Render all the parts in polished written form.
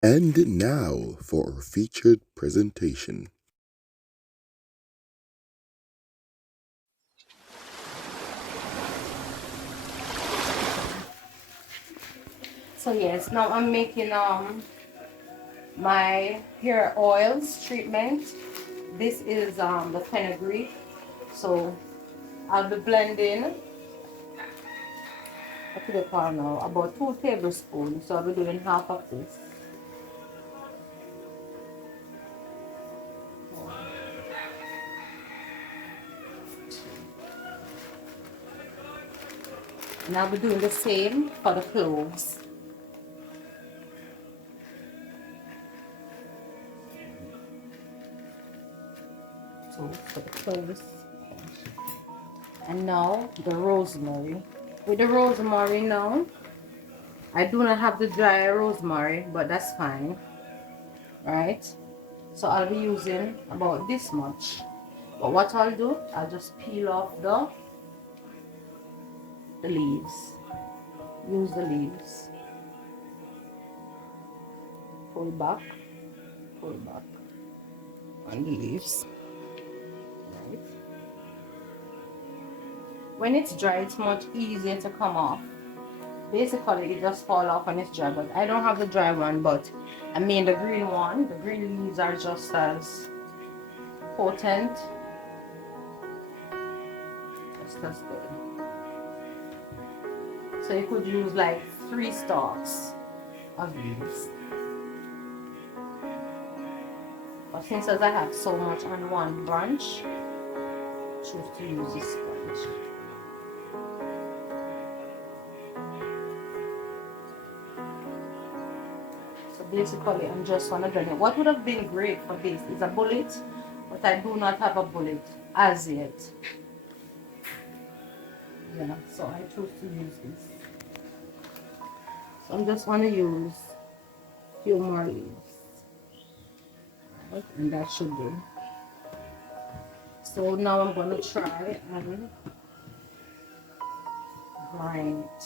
And now for our featured presentation. So yes, now I'm making my hair oils treatment. This is the fenugreek. So I'll be blending, I put it on now, about 2 tablespoons. So I'll be doing half of this. And I'll be doing the same for the cloves. So for the cloves. And now the rosemary. With the rosemary now, I do not have the dry rosemary, but that's fine, right? So I'll be using about this much. But what I'll do, I'll just peel off the leaves. Use the leaves. Pull back on the leaves. Right. When it's dry, it's much easier to come off. Basically, it just fall off when it's dry, but I don't have the dry one, but I mean the green one. The green leaves are just as potent. Just as good. So you could use like 3 stalks of these. But since as I have so much on one branch, I choose to use this sponge. So basically, I'm just gonna blend it. What would have been great for this is a bullet, but I do not have a bullet as yet. Yeah, so I choose to use this. So I'm just gonna use a few more leaves. Right, and that should do. So now I'm gonna try and grind it.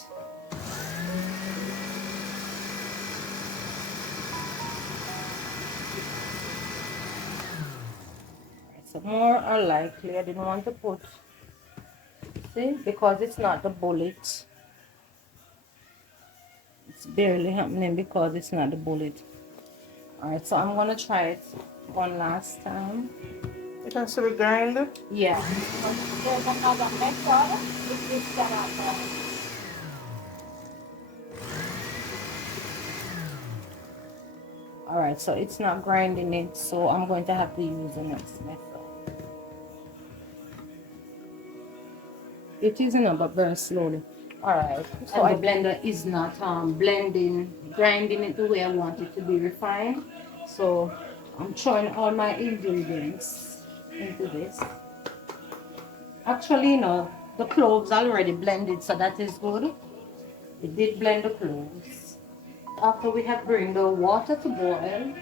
So more are likely, I didn't want to put, see, because it's not the bullet. It's barely happening because it's not the bullet. Alright, so I'm gonna try it one last time. It has to be grinded? Yeah. There's another method. If this cannot Alright, so it's not grinding it, so I'm going to have to use the next method. It is enough, but very slowly. Alright, so my blender is not grinding it the way I want it to be refined. So I'm throwing all my ingredients into this. Actually, no, the cloves already blended, so that is good. It did blend the cloves. After we have bring the water to boil,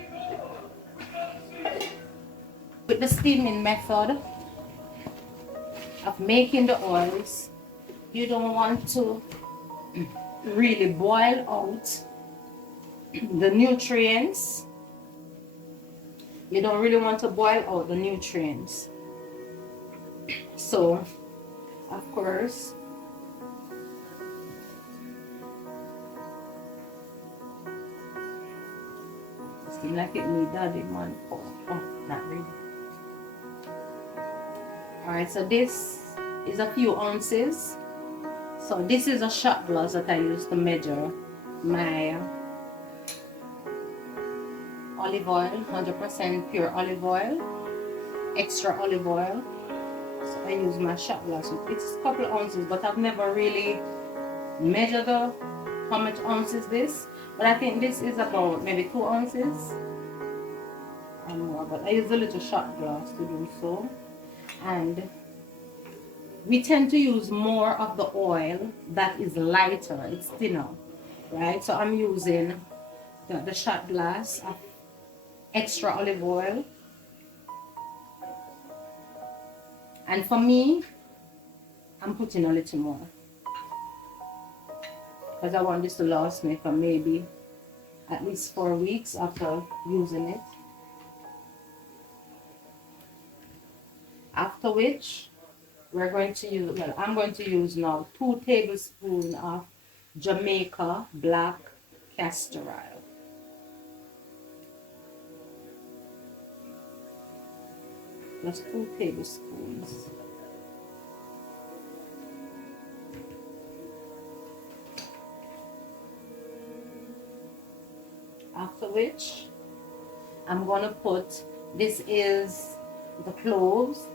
with the steaming method of making the oils, you don't want to really boil out the nutrients. You don't really want to boil out the nutrients. So, of course, it seems like it needs that one. Oh, not really. Alright, so this is a few ounces. So this is a shot glass that I use to measure my olive oil, 100% pure olive oil, extra olive oil. So I use my shot glass. It's a couple of ounces, but I've never really measured how much ounces this. But I think this is about maybe 2 ounces or more. But I use a little shot glass to do so. And we tend to use more of the oil that is lighter, it's thinner, right? So I'm using the shot glass of extra olive oil. And for me, I'm putting a little more, because I want this to last me for maybe at least 4 weeks after using it. After which, we're going to use, well, I'm going to use now 2 tablespoons of Jamaica black castor oil. Just 2 tablespoons. After which, I'm going to put, this is the cloves,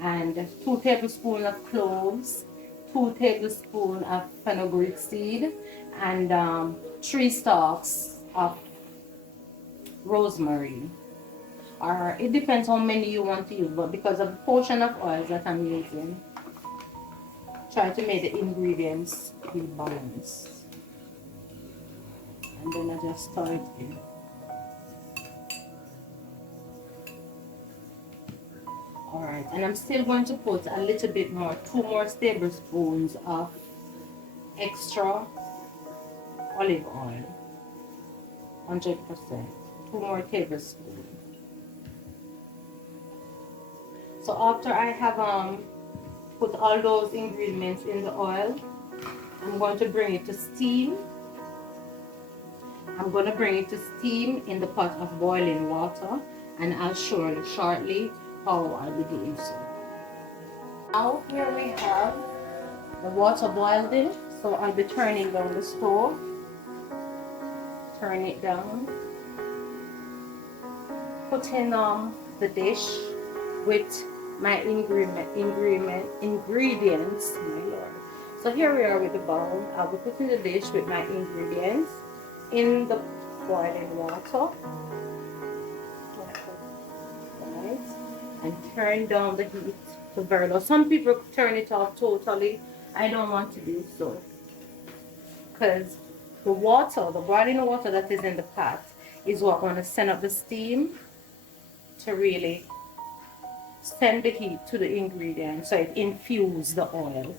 and 2 tablespoons of cloves, 2 tablespoons of fenugreek seed, and 3 stalks of rosemary. Or it depends how many you want to use, but because of the portion of oils that I'm using, try to make the ingredients be balanced. And then I just stir it in. Alright, and I'm still going to put a little bit more, 2 more tablespoons of extra olive oil, 100%, 2 more tablespoons. So after I have put all those ingredients in the oil, I'm going to bring it to steam. I'm going to bring it to steam in the pot of boiling water, and I'll show you shortly how I'll be doing so. Now here we have the water boiled in, so I'll be turning down the stove. Turn it down. Put in the dish with my ingredients, my lord. So here we are with the bowl. I'll be putting the dish with my ingredients in the boiling water. Right. And turn down the heat to very low. Some people turn it off totally. I don't want to do so, because the water, the boiling water that is in the pot, is what going to send up the steam to really send the heat to the ingredients, so it infuses the oil.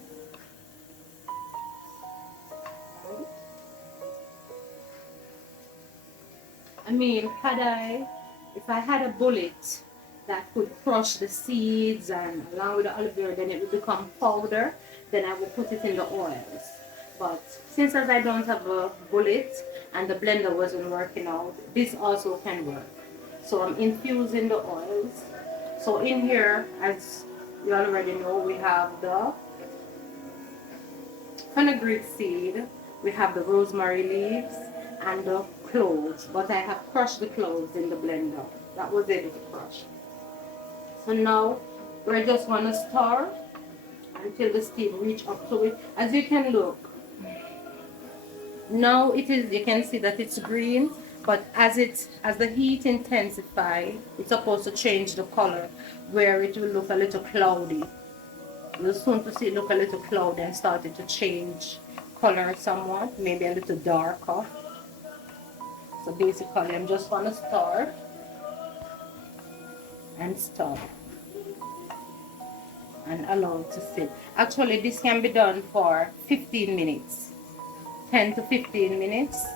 I mean, if I had a bullet that could crush the seeds and along with the olive oil, then it would become powder, then I would put it in the oils. But since as I don't have a bullet and the blender wasn't working out, this also can work. So I'm infusing the oils. So in here, as you already know, we have the fenugreek seed, we have the rosemary leaves, and the cloves. But I have crushed the cloves in the blender. That was able to crush. So now we're just going to stir until the steam reach up to it. As you can look, now it is, you can see that it's green, but as the heat intensifies, it's supposed to change the color, where it will look a little cloudy. You'll soon to see it look a little cloudy and started to change color somewhat, maybe a little darker. So basically I'm just going to stir and stir and allow it to sit. Actually, this can be done for 15 minutes, 10 to 15 minutes.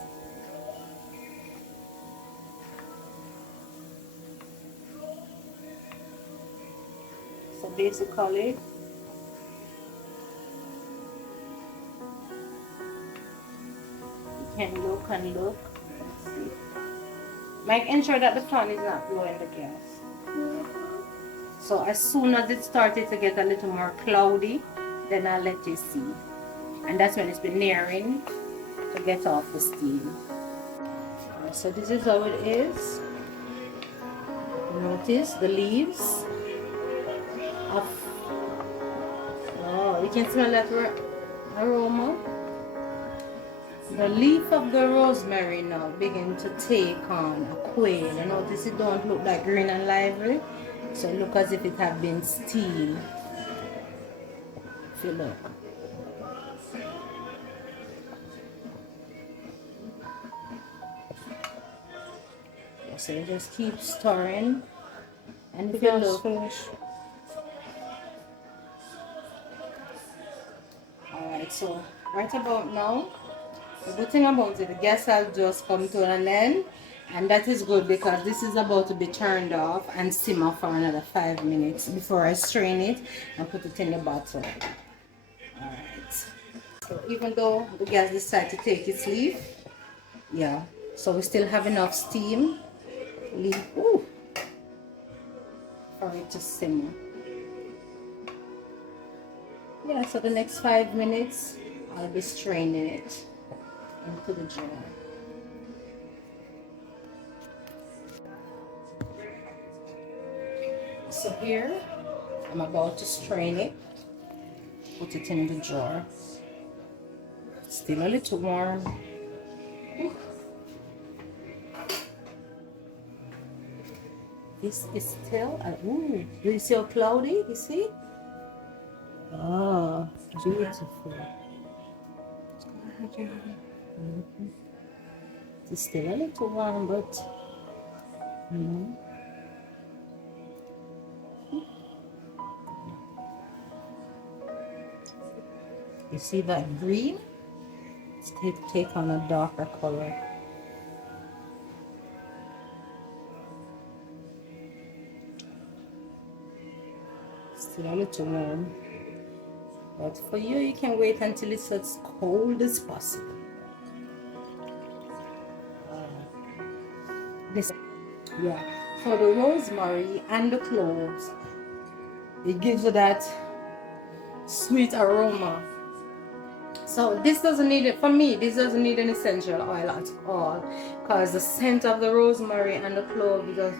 So basically, you can look and look. See. Make ensure that the fan is not blowing the gas. So as soon as it started to get a little more cloudy, then I'll let you see. And that's when it's been nearing to get off the steam. So this is how it is. Notice the leaves of, oh, you can smell that aroma. The leaf of the rosemary now begin to take on a quail. You notice it don't look like green and lively, so it look as if it had been steamed. If you look. So you just keep stirring, and if you look, alright, so right about now The good thing about it, the gas has just come to an end, and that is good because this is about to be turned off and simmer for another 5 minutes before I strain it and put it in the bottle. Alright. So even though the gas decided to take its leave, yeah, so we still have enough steam for it to simmer. Yeah, so the next 5 minutes I'll be straining it into the jar. So here I'm about to strain it, put it in the jar. It's still a little warm. This is still, ooh, do you see how cloudy? You see? Oh, beautiful. It's still a little warm, but you see that green? It's take on a darker color. Still a little warm. But for you, you can wait until it's as cold as possible. Yeah, for the rosemary and the cloves, it gives you that sweet aroma. So this doesn't need it, for me, this doesn't need an essential oil at all, because the scent of the rosemary and the clove just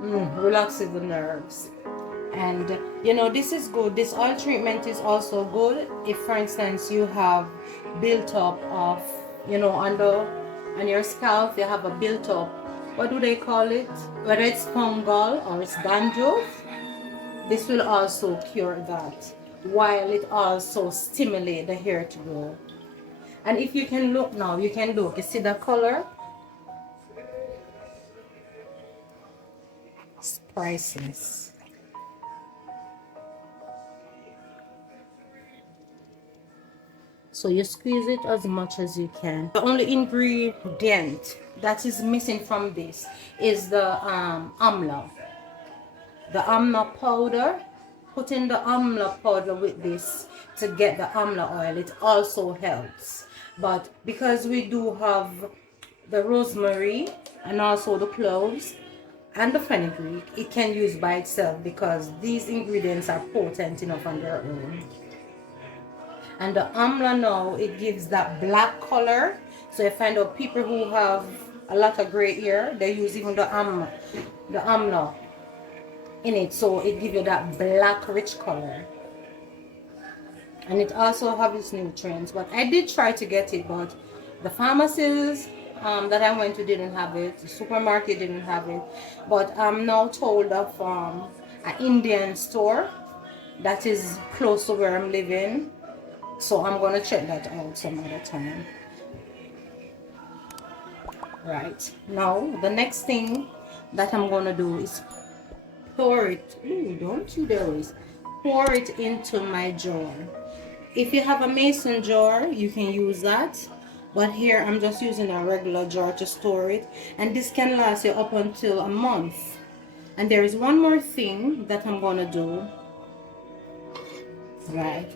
relaxes the nerves. And you know, this is good. This oil treatment is also good if, for instance, you have built up of, you know, on your scalp, you have a built up, what do they call it, whether it's fungal or it's dandruff. This will also cure that, while it also stimulates the hair to grow. And if you can look now, you can look, you see the color? It's priceless. So you squeeze it as much as you can. The only ingredient that is missing from this is the amla. The amla powder. Put in the amla powder with this to get the amla oil. It also helps. But because we do have the rosemary and also the cloves and the fenugreek, it can use by itself because these ingredients are potent enough on their own. And the amla now, it gives that black color. So you find out people who have a lot of gray hair, they use even the amla in it, so it gives you that black rich color. And it also has its nutrients. But I did try to get it, but the pharmacies that I went to didn't have it. The supermarket didn't have it. But I'm now told of an Indian store that is close to where I'm living. So I'm going to check that out some other time. Right. Now, the next thing that I'm going to do is pour it. Ooh, don't you dare. Pour it into my jar. If you have a mason jar, you can use that. But here, I'm just using a regular jar to store it. And this can last you up until a month. And there is one more thing that I'm going to do. Right.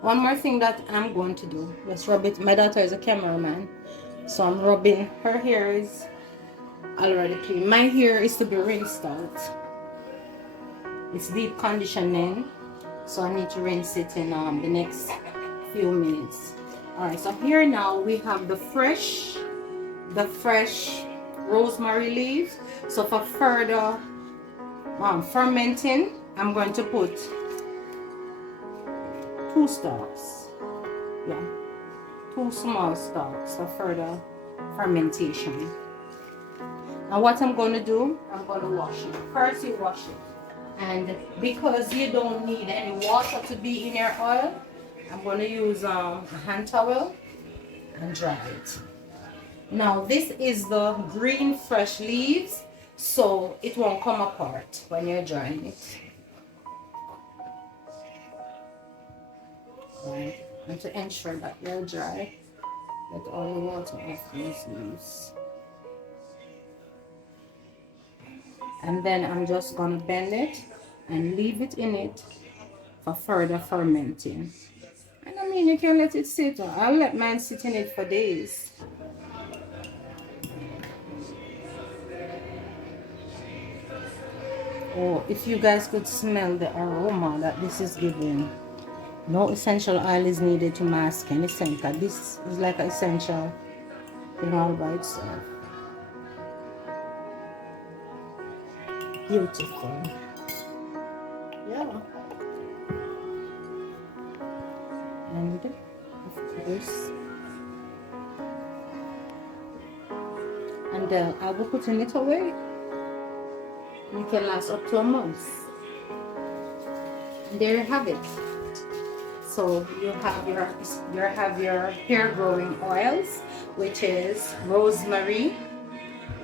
One more thing that I'm going to do. Let's rub it. My daughter is a cameraman, so I'm rubbing. Her hair is already clean. My hair is to be rinsed out. It's deep conditioning, so I need to rinse it in the next few minutes. Alright, so here now we have the fresh rosemary leaves. So for further fermenting, I'm going to put 2 stalks, yeah, 2 small stalks for further fermentation. Now what I'm going to do, I'm going to wash it. First you wash it, and because you don't need any water to be in your oil, I'm going to use a hand towel and dry it. Now this is the green fresh leaves, so it won't come apart when you're drying it. Right. And to ensure that they're dry, Get all the water off these leaves. And then I'm just gonna bend it and leave it in it for further fermenting. And I mean, you can let it sit. I'll let mine sit in it for days. Oh, if you guys could smell the aroma that this is giving. No essential oil is needed to mask any scent. This is like an essential thing all by itself. Beautiful. Yeah. And of course, and I'll be putting it away. It can last up to a month. And there you have it. So you have your hair growing oils, which is rosemary.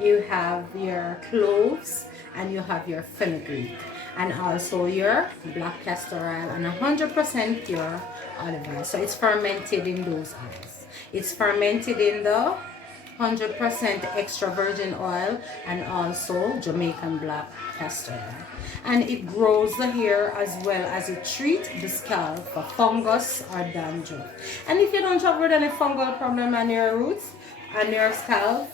You have your cloves, and you have your fenugreek, and also your black castor oil, and 100% pure olive oil. So it's fermented in those oils. It's fermented in the 100% extra virgin oil and also Jamaican black castor oil. And it grows the hair as well as it treats the scalp for fungus or dandruff. And if you don't have with any fungal problem on your roots and your scalp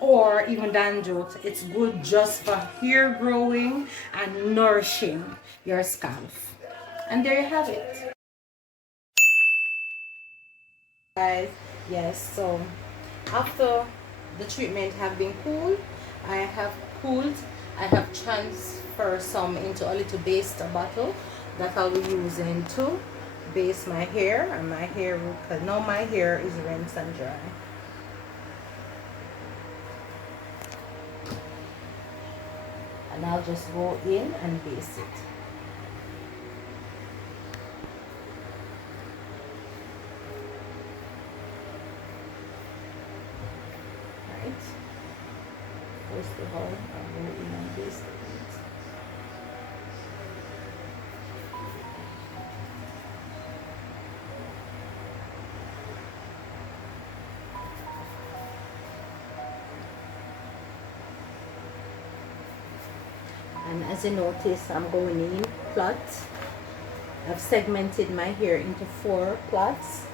or even dandruff, it's good just for hair growing and nourishing your scalp. And there you have it, guys. Yes, so after the treatment have been cooled, I have transferred some into a little baster bottle that I'll be using to base my hair and my hair root, because now my hair is rinse and dry. And I'll just go in and base it. First of all, I'll go in and base it. And as you notice, I'm going in plots. I've segmented my hair into 4 plots,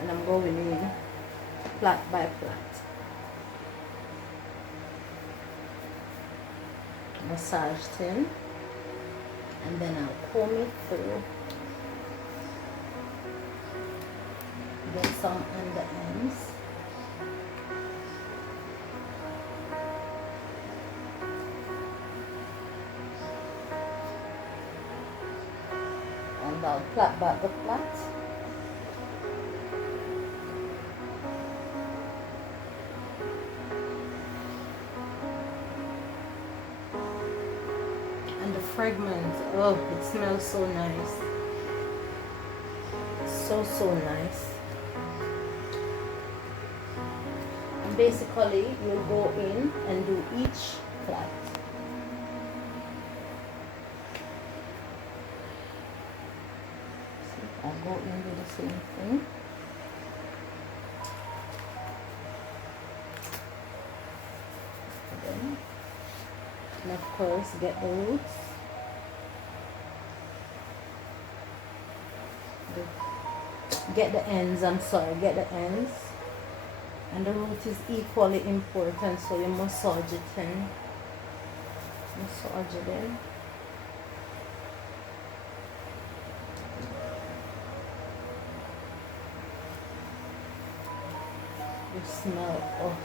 and I'm going in plot by plot. Massage in, and then I'll comb it through. Get some on the ends. And I'll plait back the plait. Fragrance, oh, it smells so nice, so nice. And basically you'll go in and do each plait. So I'll go in do the same thing. And of course get the roots. Get the ends, get the ends. And the root is equally important, so you massage it in. Massage it in. The smell of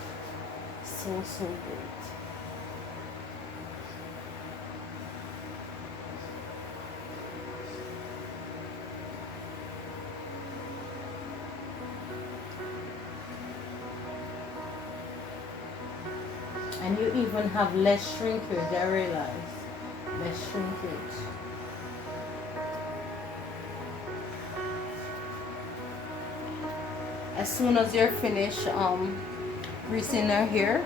so great. And you even have less shrinkage, I realize. Less shrinkage. As soon as you're finished greasing your hair,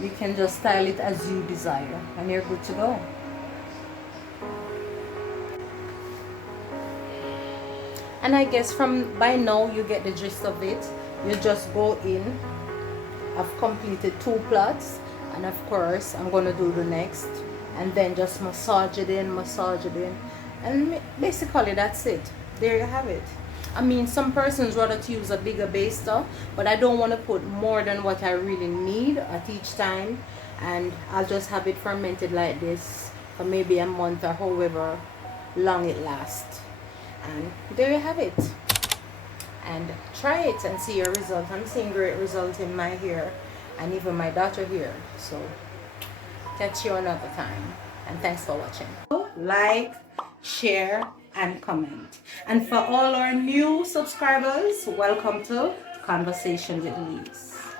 you can just style it as you desire and you're good to go. And I guess by now you get the gist of it. you just go in. I've completed 2 plots, and of course I'm going to do the next, and then just massage it in, and basically that's it. There you have it. I mean, some persons rather to use a bigger baster, but I don't want to put more than what I really need at each time, and I'll just have it fermented like this for maybe a month or however long it lasts. And there you have it. And try it and see your result. I'm seeing great results in my hair and even my daughter here. So catch you another time, and thanks for watching. Like, share, and comment. And for all our new subscribers, welcome to Conversation with Louise.